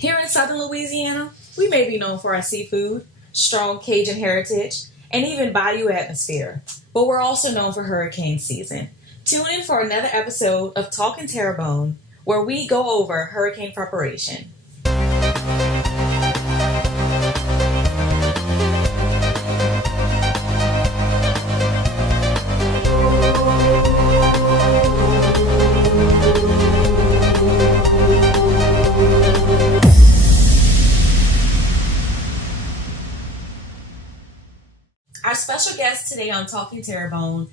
Here in southern Louisiana, we may be known for our seafood, strong Cajun heritage, and even bayou atmosphere, but we're also known for hurricane season. Tune in for another episode of Talkin Terrebonne, where we go over hurricane preparation. Our special guest today on Talkin Terrebonne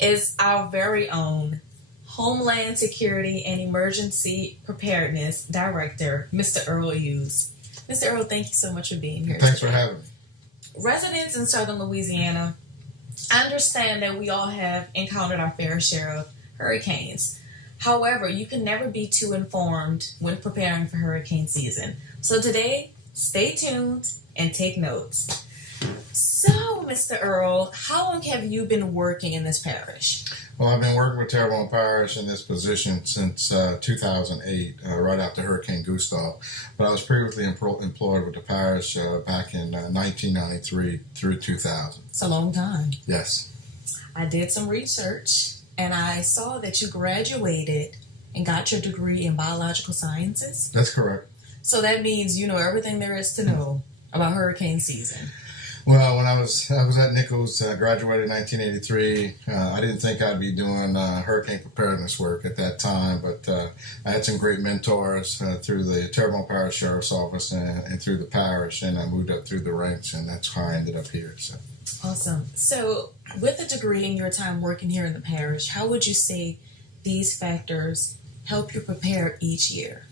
is our very own Homeland Security and Emergency Preparedness Director, Mr. Earl Eues. Mr. Earl, thank you so much for being here. Thanks for having me. Residents in southern Louisiana, I understand that we all have encountered our fair share of hurricanes. However, you can never be too informed when preparing for hurricane season. So today, stay tuned and take notes. So, Mr. Earl, how long have you been working in this parish? Well, I've been working with Terrebonne Parish in this position since 2008, right after Hurricane Gustav. But I was previously employed with the parish back in 1993 through 2000. It's a long time. Yes. I did some research, and I saw that you graduated and got your degree in biological sciences. That's correct. So that means you know everything there is to know about hurricane season. Well, when I was at Nichols, graduated in 1983. I didn't think I'd be doing hurricane preparedness work at that time, but I had some great mentors through the Terrebonne Parish Sheriff's Office and through the parish, and I moved up through the ranks, and that's how I ended up here. So. Awesome. So, with a degree in your time working here in the parish, how would you say these factors help you prepare each year?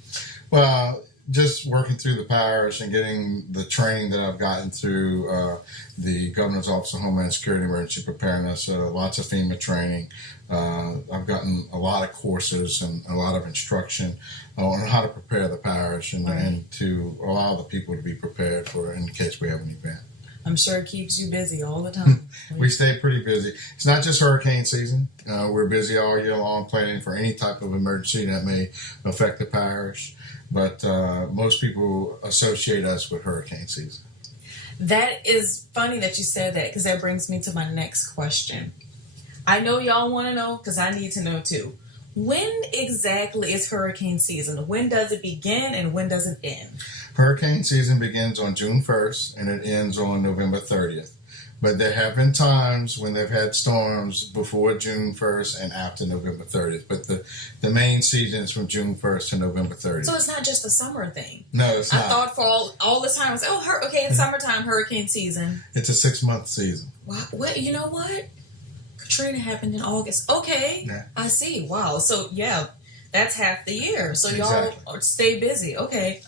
Well, just working through the parish and getting the training that I've gotten through the Governor's Office of Homeland Security and Emergency Preparedness, lots of FEMA training. I've gotten a lot of courses and a lot of instruction on how to prepare the parish and to allow the people to be prepared for in case we have an event. I'm sure it keeps you busy all the time. We stay pretty busy. It's not just hurricane season. We're busy all year long planning for any type of emergency that may affect the parish. But most people associate us with hurricane season. That is funny that you said that, because that brings me to my next question. I know y'all want to know, because I need to know too. When exactly is hurricane season? When does it begin and when does it end? Hurricane season begins on June 1st and it ends on November 30th. But there have been times when they've had storms before June 1st and after November 30th. But the main season is from June 1st to November 30th. So it's not just a summer thing. No, it's not. I thought for all this time, I was okay, it's summertime, hurricane season. It's a 6-month season. What? You know what? Katrina happened in August. Okay, yeah. I see. Wow. So, yeah, that's half the year. So exactly. Y'all stay busy. Okay.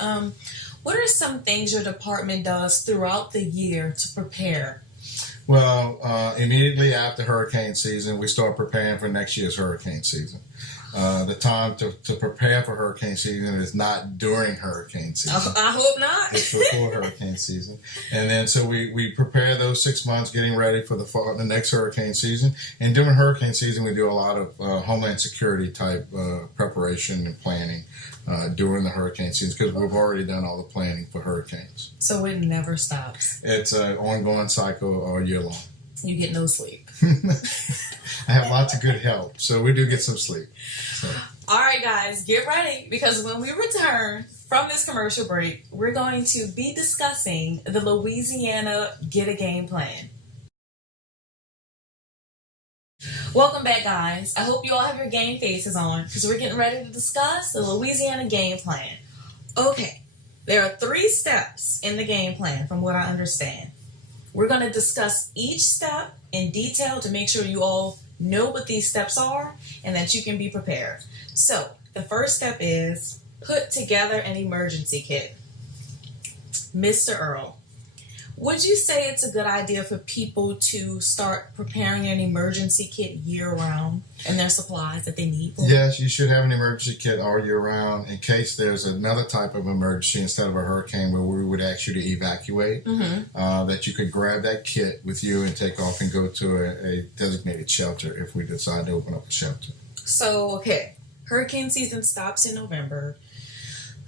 What are some things your department does throughout the year to prepare? Well, immediately after hurricane season, we start preparing for next year's hurricane season. The time to prepare for hurricane season is not during hurricane season. I hope not. It's before hurricane season. And then so we prepare those 6 months getting ready for the next hurricane season. And during hurricane season, we do a lot of Homeland Security type preparation and planning during the hurricane season, because we've already done all the planning for hurricanes. So it never stops. It's an ongoing cycle all year long. You get no sleep. I have lots of good help, so we do get some sleep. So. All right, guys, get ready, because when we return from this commercial break, we're going to be discussing the Louisiana Get a Game Plan. Welcome back, guys. I hope you all have your game faces on, because we're getting ready to discuss the Louisiana Game Plan. Okay, there are 3 steps in the game plan from what I understand. We're going to discuss each step in detail to make sure you all know what these steps are and that you can be prepared. So, the first step is put together an emergency kit. Mr. Earl, would you say it's a good idea for people to start preparing an emergency kit year-round and their supplies that they need for? Yes, you should have an emergency kit all year round in case there's another type of emergency instead of a hurricane where we would ask you to evacuate, that you could grab that kit with you and take off and go to a designated shelter if we decide to open up a shelter. So, okay, hurricane season stops in November.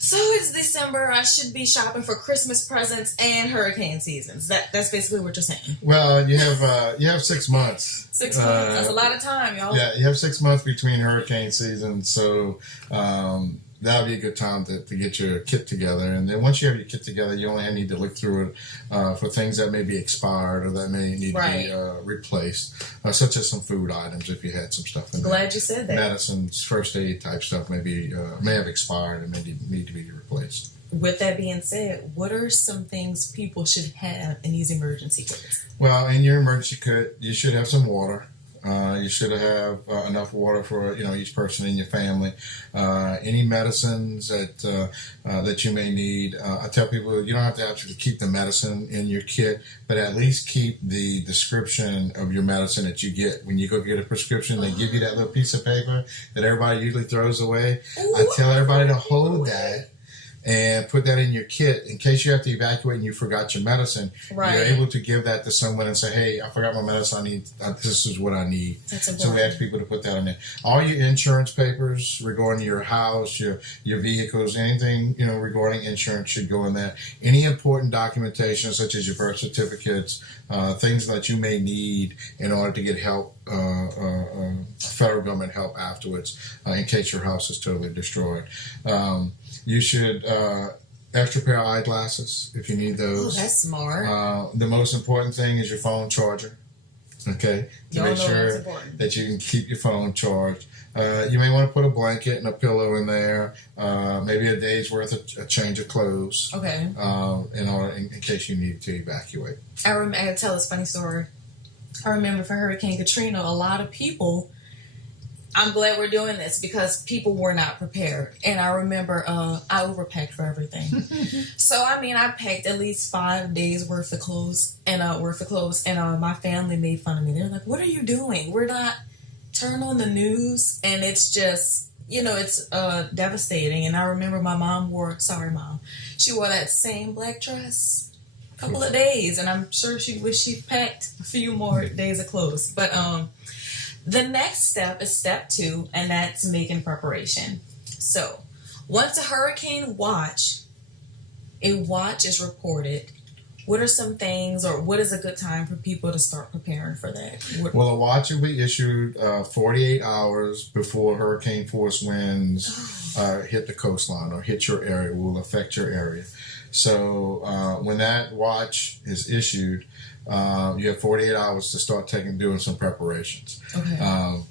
So it's December. I should be shopping for Christmas presents and hurricane seasons. That's basically what you're saying. Well, you have 6 months. 6 months. That's a lot of time, y'all. Yeah, you have 6 months between hurricane seasons, so that'll be a good time to get your kit together. And then once you have your kit together, you only need to look through it for things that may be expired or that may need to be replaced, such as some food items if you had some stuff in there. Glad you said that. Medicines, first aid type stuff may have expired and may need to be replaced. With that being said, what are some things people should have in these emergency kits? Well, in your emergency kit, you should have some water. You should have enough water for each person in your family. Any medicines that you may need. I tell people you don't have to actually keep the medicine in your kit, but at least keep the description of your medicine that you get when you go get a prescription. They give you that little piece of paper that everybody usually throws away. I tell everybody to hold that and put that in your kit in case you have to evacuate and you forgot your medicine. Right. You're able to give that to someone and say, hey, I forgot my medicine. This is what I need. That's important. So we ask people to put that in there. All your insurance papers regarding your house, your vehicles, anything regarding insurance should go in there. Any important documentation such as your birth certificates, things that you may need in order to get help, federal government help afterwards, in case your house is totally destroyed. You should extra pair of eyeglasses if you need those. Oh, that's smart. The most important thing is your phone charger. Okay, to make sure that you can keep your phone charged. You may want to put a blanket and a pillow in there, maybe a day's worth of a change of clothes. Okay. In case you need to evacuate. I tell this funny story. I remember for Hurricane Katrina, a lot of people. I'm glad we're doing this because people were not prepared. And I remember I overpacked for everything. So, I packed at least 5 days worth of clothes. And my family made fun of me. They're like, what are you doing? We're not turn on the news. And it's just, it's devastating. And I remember my mom she wore that same black dress a couple of days. And I'm sure she wished she packed a few more days of clothes. But, the next step is step 2, and that's making preparation. So, once a hurricane watch is reported, what are some things, or what is a good time for people to start preparing for that? Well, a watch will be issued 48 hours before hurricane force winds hit the coastline or hit your area, will affect your area. So, when that watch is issued, you have 48 hours to start doing some preparations. Okay.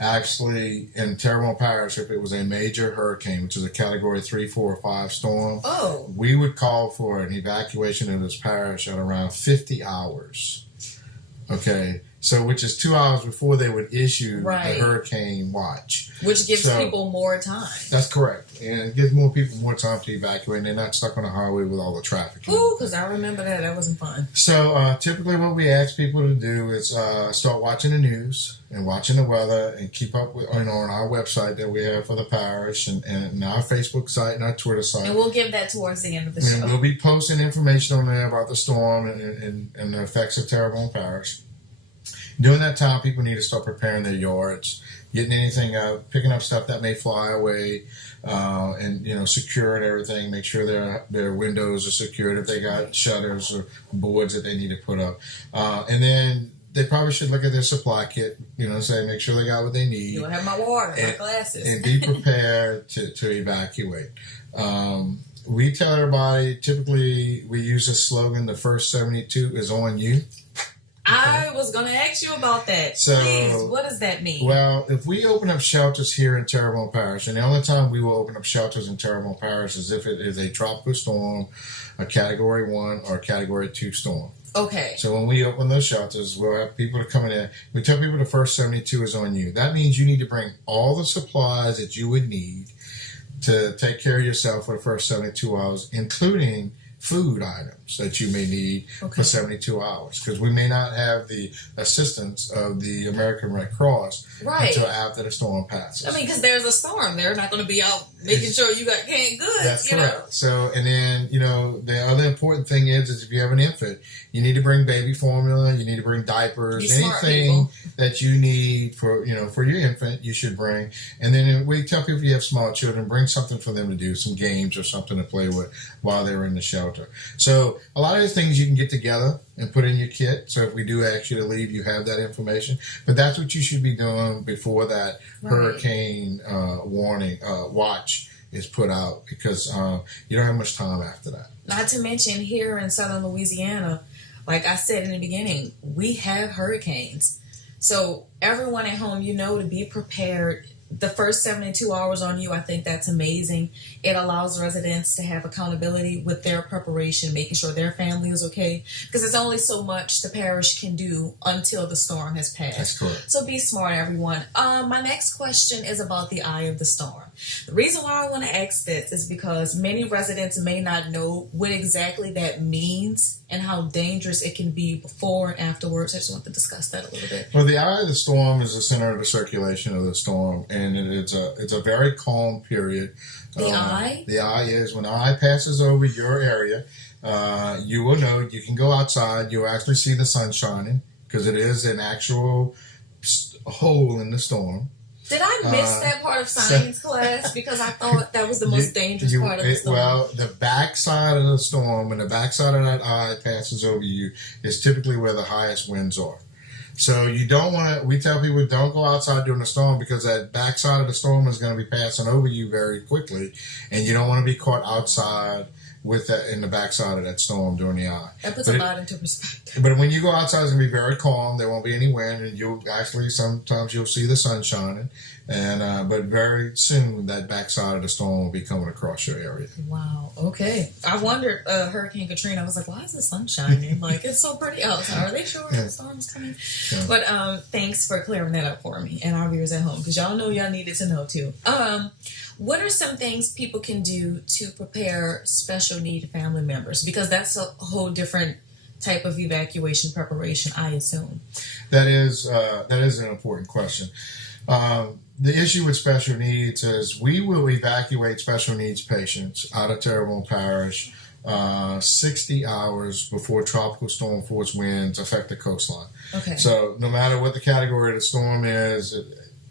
Actually, in Terrebonne Parish, if it was a major hurricane, which is a Category 3, 4, or 5 storm, we would call for an evacuation of this parish at around 50 hours. Okay. So, which is 2 hours before they would issue the hurricane watch. Which gives people more time. That's correct. And it gives more people more time to evacuate, and they're not stuck on the highway with all the traffic. Ooh, because I remember that. That wasn't fun. So, typically what we ask people to do is start watching the news and watching the weather and keep up with, on our website that we have for the parish and our Facebook site and our Twitter site. And we'll give that towards the end of the show. And we'll be posting information on there about the storm and the effects of Terrebonne Parish. During that time, people need to start preparing their yards, getting anything out, picking up stuff that may fly away, and securing everything. Make sure their windows are secured if they got shutters or boards that they need to put up, and then they probably should look at their supply kit. Say make sure they got what they need. You'll have my water, my glasses, and be prepared to evacuate. We tell everybody. Typically, we use a slogan: "The first 72 is on you." I was going to ask you about that. So, please, what does that mean? Well, if we open up shelters here in Terrebonne Parish, and the only time we will open up shelters in Terrebonne Parish is if it is a tropical storm, a Category 1 or a Category 2 storm. Okay. So when we open those shelters, we'll have people to come in there. We tell people the first 72 is on you. That means you need to bring all the supplies that you would need to take care of yourself for the first 72 hours, including food items that you may need for 72 hours, because we may not have the assistance of the American Red Cross until after the storm passes. I mean, because there's a storm. They're not going to be out making sure you got canned goods. That's correct. So, and then, the other important thing is if you have an infant, you need to bring baby formula, you need to bring diapers, anything that you need for your infant, you should bring. And then we tell people if you have small children, bring something for them to do, some games or something to play with while they're in the shelter. So a lot of the things you can get together and put in your kit. So if we do ask you to leave, you have that information. But that's what you should be doing before that hurricane warning watch is put out, because you don't have much time after that. Not to mention here in southern Louisiana, like I said in the beginning, we have hurricanes. So everyone at home, to be prepared. The first 72 hours on you, I think that's amazing. It allows residents to have accountability with their preparation, making sure their family is okay, because there's only so much the parish can do until the storm has passed. That's correct. So be smart, everyone. My next question is about the eye of the storm. The reason why I want to ask this is because many residents may not know what exactly that means and how dangerous it can be before and afterwards. I just want to discuss that a little bit. Well, the eye of the storm is the center of the circulation of the storm, and it's a very calm period. The eye? The eye is when the eye passes over your area, you will know. You can go outside. You'll actually see the sun shining, because it is an actual hole in the storm. Did I miss that part of science class? Because I thought that was the most dangerous part of the storm. Well, the backside of the storm, when the backside of that eye passes over you, is typically where the highest winds are. So you don't want to, we tell people don't go outside during the storm, because that backside of the storm is going to be passing over you very quickly, and you don't want to be caught outside with that in the backside of that storm during the eye. That puts a lot into perspective. But when you go outside, it's going to be very calm. There won't be any wind, and sometimes you'll see the sun shining. And but very soon that backside of the storm will be coming across your area. Wow. Okay. I wondered Hurricane Katrina. I was like, why is the sun shining? Like, it's so pretty outside. Are they sure the storm's coming? Yeah. But thanks for clearing that up for me and our viewers at home, because y'all know y'all needed to know too. What are some things people can do to prepare special need family members? Because that's a whole different type of evacuation preparation, I assume. That is an important question. The issue with special needs is we will evacuate special needs patients out of Terrebonne Parish 60 hours before tropical storm force winds affect the coastline. Okay. So no matter what the category of the storm is,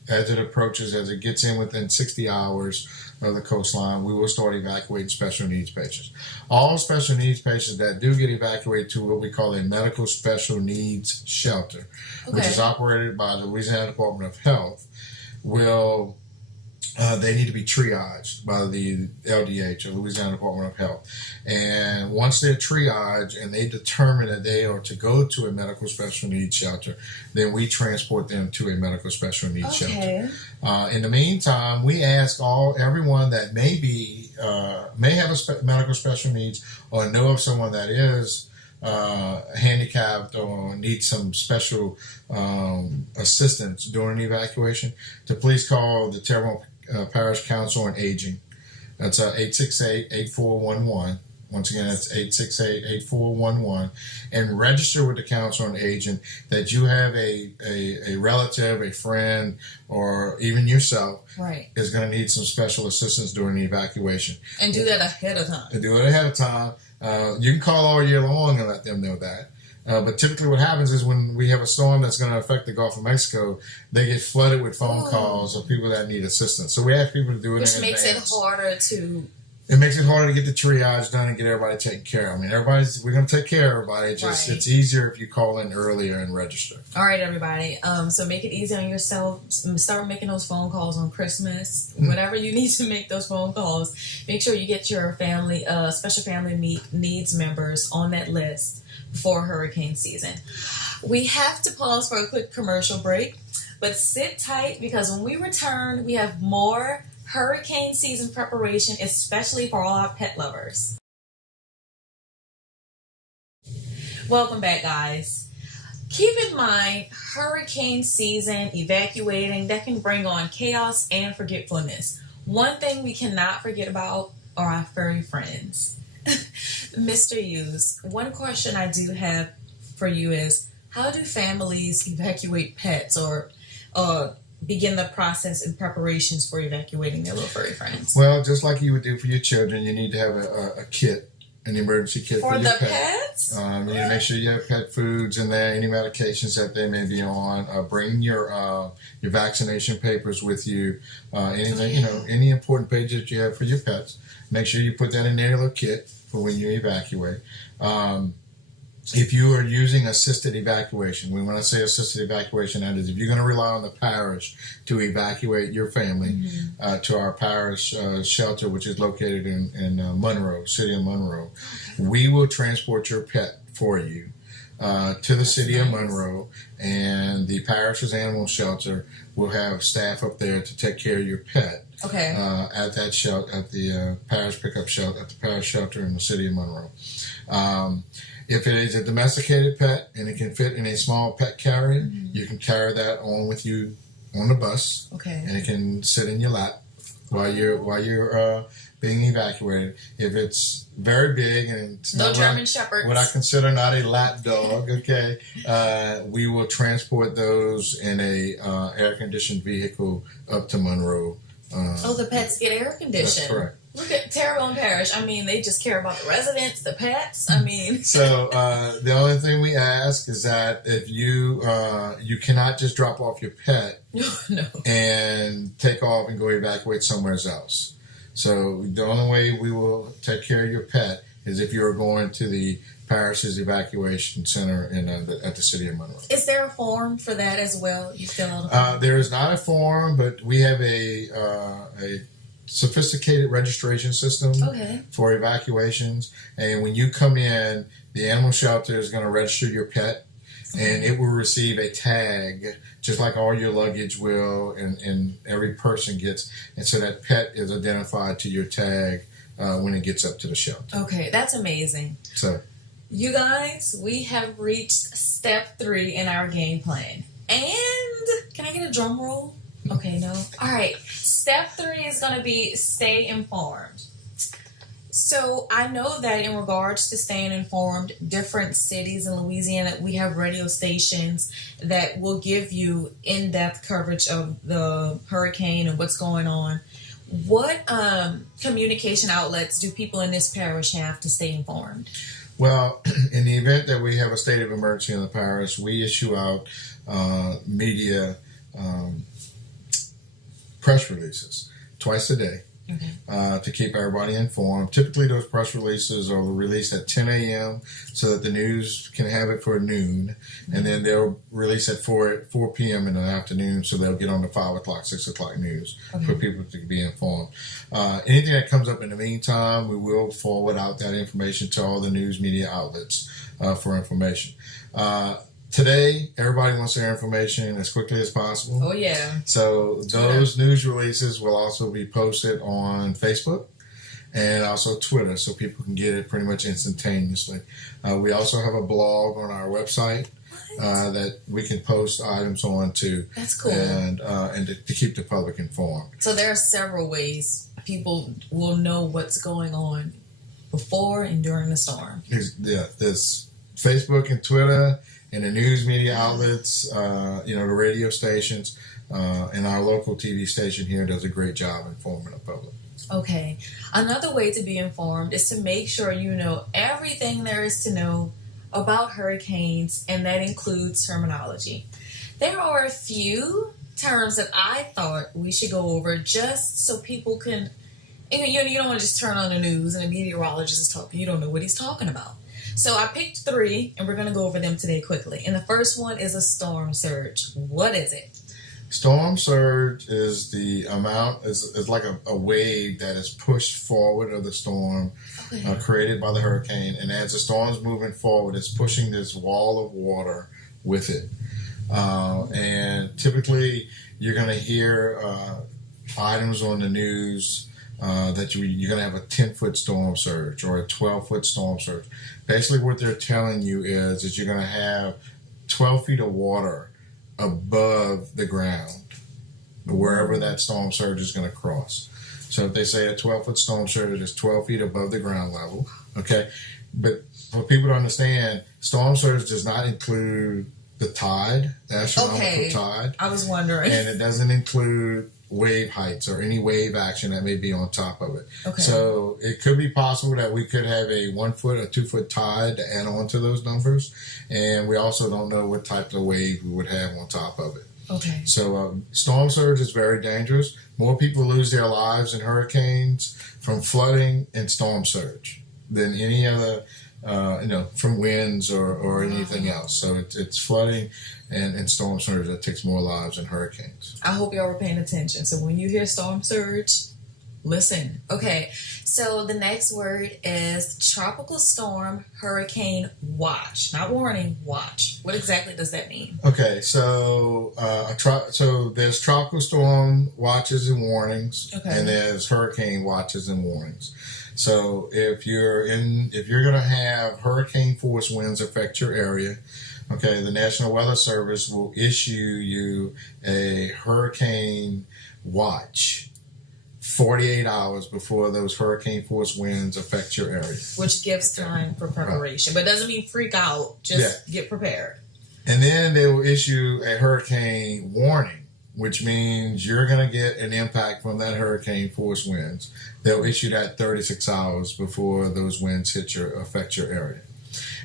as it approaches, as it gets in within 60 hours of the coastline, we will start evacuating special needs patients. All special needs patients that do get evacuated to what we call a medical special needs shelter, which is operated by the Louisiana Department of Health, will they need to be triaged by the LDH, or Louisiana Department of Health. And once they're triaged and they determine that they are to go to a medical special needs shelter, then we transport them to a medical special needs shelter. In the meantime, we ask everyone that may have medical special needs or know of someone that is handicapped or needs some special assistance during the evacuation, to please call the Terrebonne Parish Council on Aging. That's 868-8411. Once again, that's 868-8411, and register with the Council on Aging that you have a relative, a friend, or even yourself is going to need some special assistance during the evacuation. And do that ahead of time. And do it ahead of time. You can call all year long and let them know that. But typically what happens is when we have a storm that's going to affect the Gulf of Mexico, they get flooded with phone calls of people that need assistance. So we ask people to do it in advance. Which makes it harder to... It makes it harder to get the triage done and get everybody taken care of. I mean, we're going to take care of everybody. It's easier if you call in earlier and register. All right, everybody. So make it easy on yourself. Start making those phone calls on Christmas. Whenever you need to make those phone calls, make sure you get your family, special family needs members on that list before hurricane season. We have to pause for a quick commercial break, but sit tight, because when we return, we have more hurricane season preparation, especially for all our pet lovers. Welcome back, guys. Keep in mind, hurricane season, evacuating, that can bring on chaos and forgetfulness. One thing we cannot forget about are our furry friends. Mr. Eues, one question I do have for you is, how do families evacuate pets or begin the process and preparations for evacuating their little furry friends? Well, just like you would do for your children, you need to have a kit, an emergency kit for For your the pet. pets? You need to make sure you have pet foods in there, any medications that they may be on. Bring your vaccination papers with you. Anything, any important pages that you have for your pets. Make sure you put that in their little kit for when you evacuate. If you are using assisted evacuation, when I say assisted evacuation, that is if you're going to rely on the parish to evacuate your family to our parish shelter, which is located in Monroe, city of Monroe, we will transport your pet for you to the city of Monroe, and the parish's animal shelter will have staff up there to take care of your pet. Okay. At that shelter, at the parish pickup shelter, at the parish shelter in the city of Monroe. If it is a domesticated pet and it can fit in a small pet carrier, you can carry that on with you on the bus. Okay. And it can sit in your lap while you're being evacuated. If it's very big and it's No not German Shepherds. what I consider not a lap dog, okay, we will transport those in a air-conditioned vehicle up to Monroe. The pets get air conditioned. That's correct. Look at Terrebonne Parish. I mean, they just care about the residents, the pets. I mean. So the only thing we ask is that if you cannot just drop off your pet No. and take off and go evacuate somewhere else. So the only way we will take care of your pet is if you're going to the parish's evacuation center at the city of Monroe. Is there a form for that as well? You fill out a form? There is not a form, but we have a sophisticated registration system for evacuations. And when you come in, the animal shelter is going to register your pet, and it will receive a tag, just like all your luggage will, and every person gets. And so that pet is identified to your tag when it gets up to the shelter. Okay, that's amazing. So, you guys, we have reached step 3 in our game plan. And can I get a drum roll? Okay, no. All right. Step 3 is going to be stay informed. So I know that in regards to staying informed, different cities in Louisiana, we have radio stations that will give you in-depth coverage of the hurricane and what's going on. What communication outlets do people in this parish have to stay informed? well, in the event that we have a state of emergency in the parish, we issue out media press releases twice a day to keep everybody informed. Typically, those press releases are released at 10 a.m. so that the news can have it for noon, and then they'll release at 4 p.m. in the afternoon, so they'll get on the 5 o'clock, 6 o'clock news for people to be informed. Anything that comes up in the meantime, we will forward out that information to all the news media outlets for information. Today, everybody wants their information as quickly as possible. Oh, yeah. So those news releases will also be posted on Facebook and also Twitter, so people can get it pretty much instantaneously. We also have a blog on our website that we can post items on too. That's cool. And to keep the public informed. So there are several ways people will know what's going on before and during the storm. There's Facebook and Twitter, and the news media outlets, the radio stations, and our local TV station here does a great job informing the public. Okay. Another way to be informed is to make sure you know everything there is to know about hurricanes, and that includes terminology. There are a few terms that I thought we should go over just so people can, you don't want to just turn on the news and a meteorologist is talking. You don't know what he's talking about. So I picked 3, and we're going to go over them today quickly. And the first one is a storm surge. What is it? Storm surge is the amount, is like a wave that is pushed forward of the storm created by the hurricane. And as the storm is moving forward, it's pushing this wall of water with it. And typically, you're going to hear items on the news that you're going to have a 10-foot storm surge or a 12-foot storm surge. Basically, what they're telling you is that you're going to have 12 feet of water above the ground, wherever that storm surge is going to cross. So if they say a 12-foot storm surge is 12 feet above the ground level, okay? But for people to understand, storm surge does not include the tide, the astronomical tide. I was wondering. And it doesn't include wave heights or any wave action that may be on top of it. Okay. So it could be possible that we could have a 1 foot or 2 foot tide to add on to those numbers. And we also don't know what type of wave we would have on top of it. Okay. So storm surge is very dangerous. More people lose their lives in hurricanes from flooding and storm surge than any other, from winds or anything else. So it's flooding and storm surge that takes more lives than hurricanes. I hope y'all were paying attention. So when you hear storm surge, listen. Okay, so the next word is tropical storm hurricane watch. Not warning, watch. What exactly does that mean? Okay, so so there's tropical storm watches and warnings, and there's hurricane watches and warnings. So if you're going to have hurricane force winds affect your area, okay, the National Weather Service will issue you a hurricane watch 48 hours before those hurricane force winds affect your area. Which gives time for preparation, but doesn't mean freak out, just get prepared. And then they will issue a hurricane warning, which means you're going to get an impact from that hurricane force winds. They'll issue that 36 hours before those winds affect your area.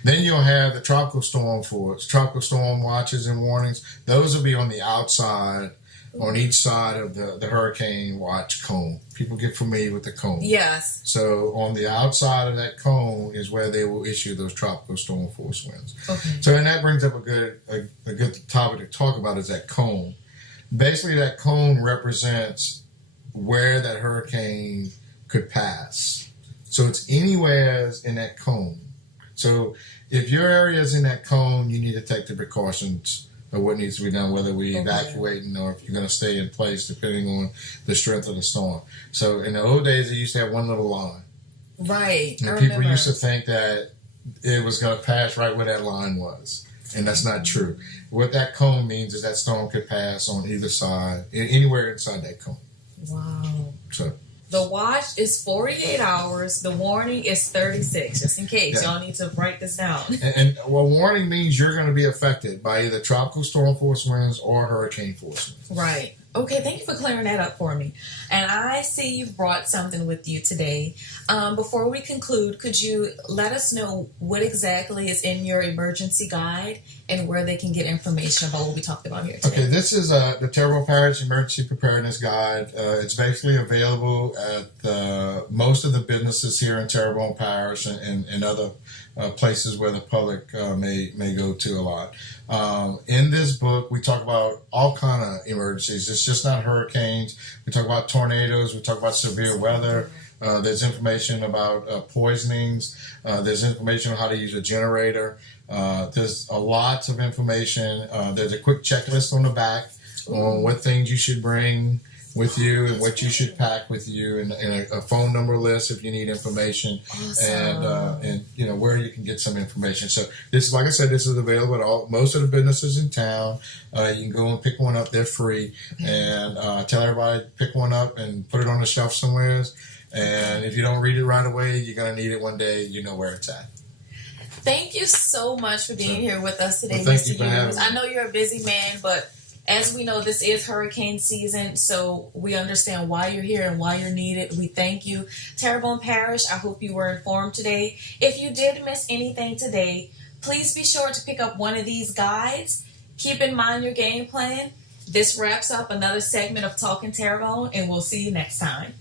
Then you'll have the tropical storm watches and warnings. Those will be on the outside, on each side of the hurricane watch cone. People get familiar with the cone. Yes. So on the outside of that cone is where they will issue those tropical storm force winds. Okay. So and that brings up a good topic to talk about is that cone. Basically, that cone represents where that hurricane could pass. So it's anywhere in that cone. So if your area is in that cone, you need to take the precautions of what needs to be done, whether we're evacuating or if you're going to stay in place, depending on the strength of the storm. So in the old days, they used to have one little line. Right. And people used to think that it was going to pass right where that line was. And that's not true. What that cone means is that storm could pass on either side, anywhere inside that cone. Wow. So the watch is 48 hours. The warning is 36, just in case. Y'all need to write this down. And warning means you're going to be affected by either tropical storm force winds or hurricane force winds. Right. Okay, thank you for clearing that up for me. And I see you've brought something with you today. Before we conclude, could you let us know what exactly is in your emergency guide and where they can get information about what we talked about here today? Okay, this is the Terrebonne Parish Emergency Preparedness Guide. It's basically available at most of the businesses here in Terrebonne Parish and other places where the public may go to a lot. In this book, we talk about all kind of emergencies. It's just not hurricanes. We talk about tornadoes. We talk about severe weather. There's information about poisonings. There's information on how to use a generator. There's a lots of information. There's a quick checklist on the back on what things you should bring with you and what you should pack with you, and a phone number list if you need information. Awesome. And where you can get some information. So this, like I said, this is available at most of the businesses in town. You can go and pick one up; they're free. And tell everybody pick one up and put it on the shelf somewhere. And if you don't read it right away, you're gonna need it one day. You know where it's at. Thank you so much for being here with us today, Well, Mr. Eues. I know you're a busy man, but as we know, this is hurricane season, so we understand why you're here and why you're needed. We thank you. Terrebonne Parish, I hope you were informed today. If you did miss anything today, please be sure to pick up one of these guides. Keep in mind your game plan. This wraps up another segment of Talkin Terrebonne, and we'll see you next time.